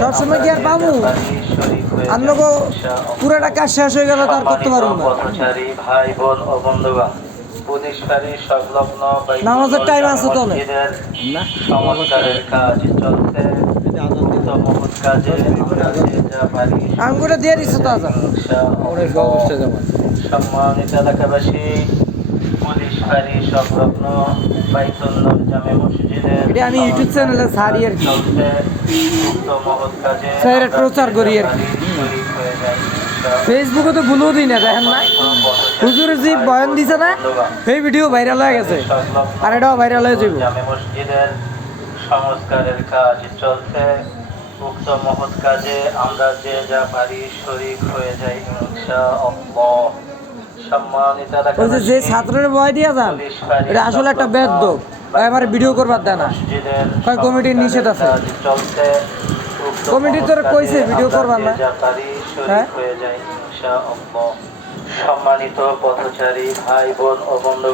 সবসময় কি আর পাবো? আপনাকে পুরাটা কাজ শেষ হয়ে গেল তার করতে পারবো না। ভাই বোন ও বন্ধুগণ, পুলিশ ফাঁড়ি সংলগ্ন নামাজের টাইম আছে তো অনেক। সংস্কারের কাজ চলছে। মহৎ কাজে আঙ্গুরে দিয়ে দিচ্ছে তো আজান। সম্মানিত এলাকাবাসী, পুলিশ ফাঁড়ি সংলগ্ন বাইতুল নূর জামে মসজিদের এটা আমি ইউটিউব চ্যানেলে ছাড়ি আর কি। চলছে উক্ত মহৎ কাজে স্যার প্রচার করি আর কি। শরীক হয়ে যায়। ফেসবুকে তো ভুলেও দিই না, দেখেন না হুজুর যে বয়ান দিছে না, সেই ভিডিও ভাইরাল হয়ে গেছে আর এটাও ভাইরাল হয়ে যাবে। জামে মসজিদের সংস্কারের কাজ চলছে। উক্ত মহৎ কাজে আমরা যে যা পারি শরীক হয়ে যাই ইনশাআল্লাহ। সম্মানিত ওই যে ছাত্রের ভয় দিয়া যান, এটা আসলে একটা বেদ্যপ, আমার ভিডিও করবার দেয় না, কয় কমিটির নিষেধ আছে। চলছে কমিটি তোর কইছে ভিডিও করবার না। হ্যাঁ, সম্মানিত পথচারী ভাই বোন ও বন্ধু